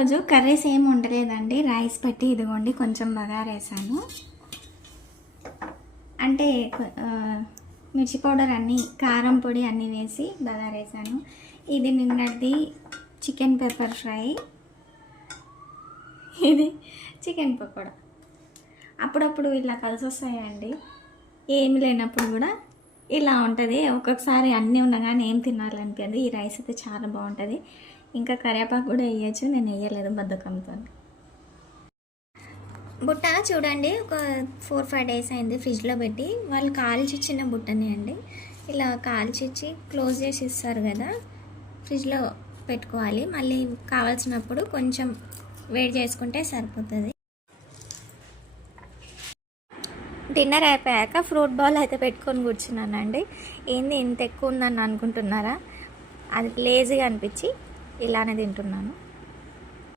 రోజు కర్రీస్ ఏం ఉండలేదండి, రైస్ పెట్టి ఇదిగోండి కొంచెం బగారేసాను. అంటే మిర్చి పౌడర్ అన్నీ, కారం పొడి అన్నీ వేసి బగారేసాను. ఇది నిన్నటిది చికెన్ పెప్పర్ ఫ్రై, ఇది చికెన్ పకోడా. అప్పుడప్పుడు ఇలా కలిసి వస్తాయండి, ఏమి లేనప్పుడు కూడా ఇలా ఉంటుంది. ఒక్కొక్కసారి అన్నీ ఉన్నా కానీ ఏం తినాలనిపించదు. ఈ రైస్ అయితే చాలా బాగుంటుంది. ఇంకా కరివేపాకు కూడా వేయచ్చు, నేను వేయలేదు బద్ధకంతో. బుట్ట చూడండి, ఒక 4-5 డేస్ అయింది ఫ్రిడ్జ్లో పెట్టి. వాళ్ళు కాల్చిచ్చిన బుట్టనే అండి. ఇలా కాల్చిచ్చి క్లోజ్ చేసి ఇస్తారు కదా, ఫ్రిడ్జ్లో పెట్టుకోవాలి. మళ్ళీ కావాల్సినప్పుడు కొంచెం వేడి చేసుకుంటే సరిపోతుంది. డిన్నర్ అయిపోయాక ఫ్రూట్ బౌల్ అయితే పెట్టుకొని కూర్చున్నానండి. ఏంది ఇంత ఎక్కువ ఉందని అనుకుంటున్నారా? అది లేజీగా అనిపించి ఇలానే తింటున్నాను.